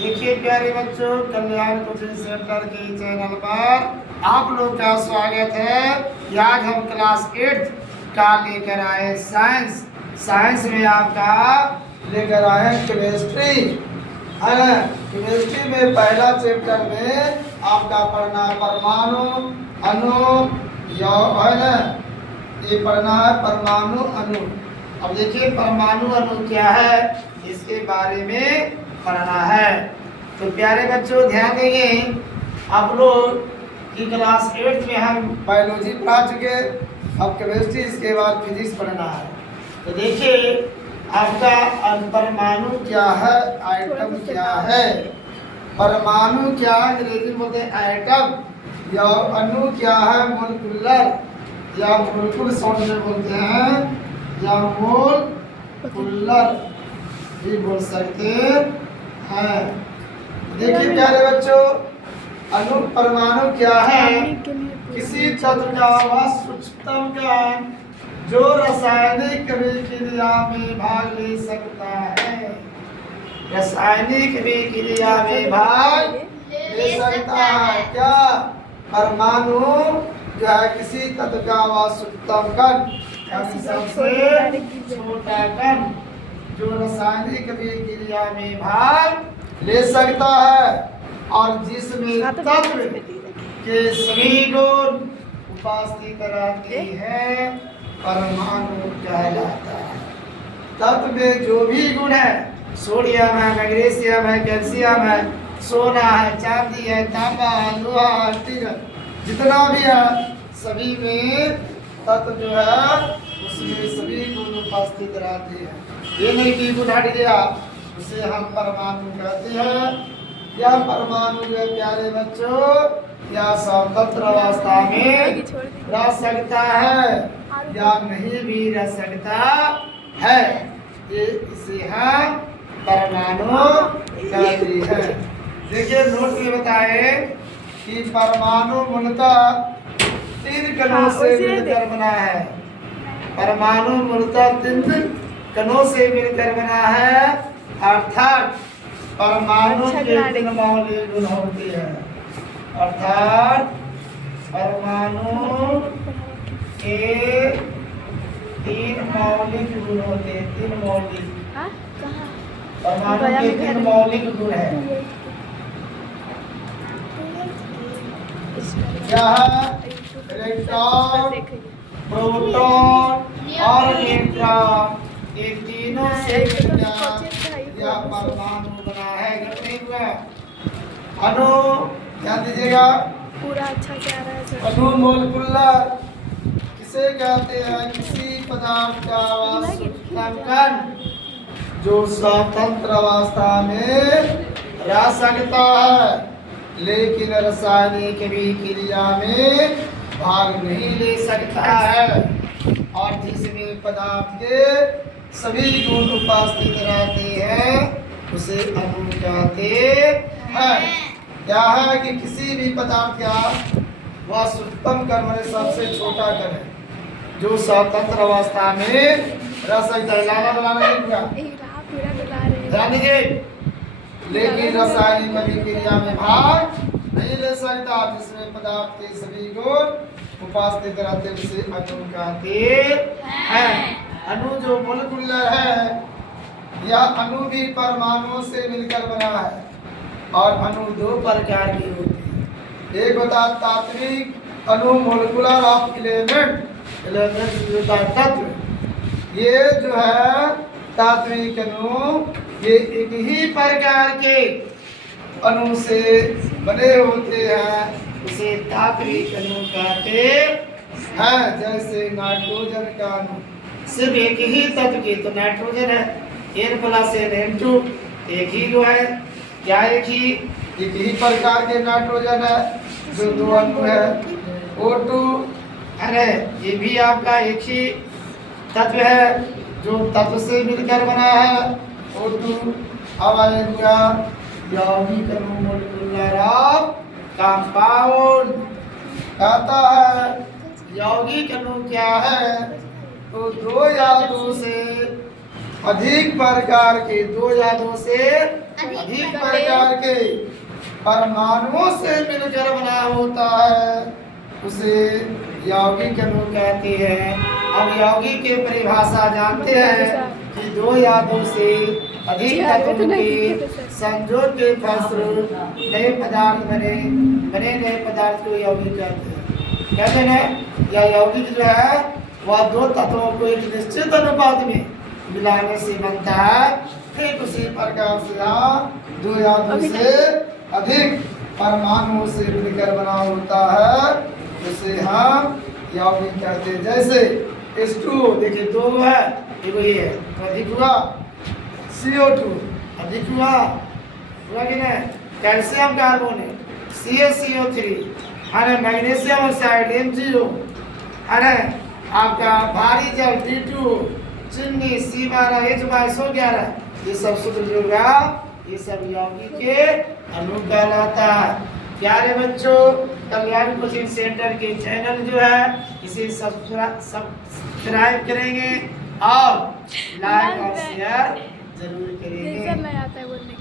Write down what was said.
देखिए प्यारे बच्चों, कल्याण कोचिंग सेंटर के चैनल पर आप लोग का स्वागत है। आज हम क्लास 8 का लेकर आए साइंस में आपका लेकर आए केमिस्ट्री है। केमिस्ट्री में पहला चैप्टर में आपका पढ़ना परमाणु अणु है ना, ये पढ़ना है परमाणु अणु। अब देखिए परमाणु अणु क्या है, इसके बारे में पढ़ना है। तो प्यारे बच्चों ध्यान देंगे, आप लोग की क्लास 8 में हम बायोलॉजी पढ़ा चुके, अब केमिस्ट्री, इसके बाद फिजिक्स पढ़ना है। तो देखिए आपका परमाणु क्या है, आइटम क्या है। परमाणु क्या अंग्रेजी में बोलते हैं एटम, या अणु क्या है मोलिकुलर, या मोलिकुलर साउंड में बोलते हैं, या मोलिकुलर भी बोल सकते हैं। देखिए प्यारे बच्चों, अणु परमाणु क्या है, किसी तत्व का व सूक्ष्मतम का जो रासायनिक अभिक्रिया में भाग ले सकता है। रासायनिक अभिक्रिया में भाग ले सकता है। क्या परमाणु जो है किसी तत्व का व सूक्ष्मतम कण, सबसे छोटा कण जो रासायनिक अभिक्रिया में भाग ले सकता है और जिसमें तत्व के सभी गुण उपस्थित रहते हैं, परमाणु कहलाता है। तत्व में जो भी गुण है, सोडियम है, मैग्नीशियम है, कैल्शियम है, सोना है, चांदी है, तांबा है, लोहा है, तीरन, जितना भी है सभी में तत्व जो है उसमें सभी गुण उपस्थित रहते हैं। ये नहीं कि गुण हट गया उसे हम परमाणु कहते हैं। यह परमाणु जो प्यारे बच्चों या स्वतंत्र अवस्था में रह सकता है या नहीं भी रह सकता है, ये इसे हम परमाणु कहते हैं। देखिए नोट में बताए कि परमाणु मूलतः 3 कणों से मिलकर बना है। परमाणु मूलतः 3 कणों से मिलकर बना है, अर्थात परमाणु के 3 मौलिक गुण होते हैं। अर्थात परमाणु के 3 मौलिक गुण होते हैं। 3 मौलिक परमाणु के 3 मौलिक गुण है। क्या है? इलेक्ट्रॉन, प्रोटॉन और न्यूट्रॉन, ये तीनों से मिलकर यह परमाणु बना है। नहीं हुआ अणु, ध्यान दीजिएगा, पूरा अच्छा जा रहा है। अणु मोलिकुलर किसे कहते हैं? किसी पदार्थ का सूक्ष्मतम कण जो स्वतंत्र अवस्था में रह सकता है लेकिन रासायनिक अभिक्रिया में भाग नहीं ले सकता है और जिसमें पदार्थ के सभी गुण उपस्थित रहते हैं उसे अणु कहते हैं। क्या है कि किसी भी पदार्थ का वह सूक्ष्मतम कण में सबसे छोटा कण है जो स्वतंत्र अवस्था में रह सकता है। लाना बनाना नहीं हुआ, ध्यान दीजिए, लेकिन रासायनिक अभिक्रिया में भाग नहीं ले सकता जिसमें पदार्थ के सभी गुण उपस्थित रहते हैं उसे अणु कहते हैं। अणु जो मोलिकुलर है, यह अणु भी परमाणुओं से मिलकर बना है और अणु 2 प्रकार की होती है। एक होता है तात्विक अणु, मोलिकुलर ऑफ एलिमेंट तत्व। ये जो है तात्विक अणु, ये एक ही प्रकार के अणु से बने होते हैं, उसे तात्विक अणु कहते हैं। जैसे नाइट्रोजन का अणु सिर्फ एक ही तत्व की, तो नाइट्रोजन है, N+N2 एक ही जो है, क्या एक ही प्रकार के नाइट्रोजन है जो 2 अणु है। O2 है, ये भी आपका एक ही तत्व है जो तत्व से मिलकर बना है, O2। अब आएगा यौगिक अणु, मोलिकुलर ऑफ कंपाउंड कहता है। यौगिक अणु क्या है? तो 2 या 2 से अधिक प्रकार के, दो या दो से अधिक प्रकार के परमाणुओं से मिलकर बना होता है, उसे यौगिक अणु कहते हैं। अब यौगिक की परिभाषा जानते हैं कि दो या दो से अधिक तत्वों के संयोग के फलस्वरूप नए पदार्थ बने नए पदार्थ को यौगिक कहते हैं। कहते हैं यह यौगिक जो है वह दो तत्वों को एक निश्चित अनुपात में मिलाने से बनता है। ठीक उसी प्रकार से यहाँ दो या दो से अधिक परमाणुओं से मिलकर बना होता है, उसे हम यौगिक कहते हैं। जैसे H2O देखिए दो है, एक ये है तो अधिक हुआ, CO2 अधिक हुआ कि नहीं, कैल्शियम कार्बोनेट CaCO3, अरे मैग्नीशियम ऑक्साइड MgO, अरे आपका भारी जल D2, चीनी C12H12SO11, ये सब सूत्र जो गया ये सब यौगिक के अणु कहलाता है। प्यारे बच्चों, कल्याण कोचिंग सेंटर के चैनल जो है इसे सब्सक्राइब करेंगे और लाइक और शेयर जरूर करेंगे। नहीं आता है बोलने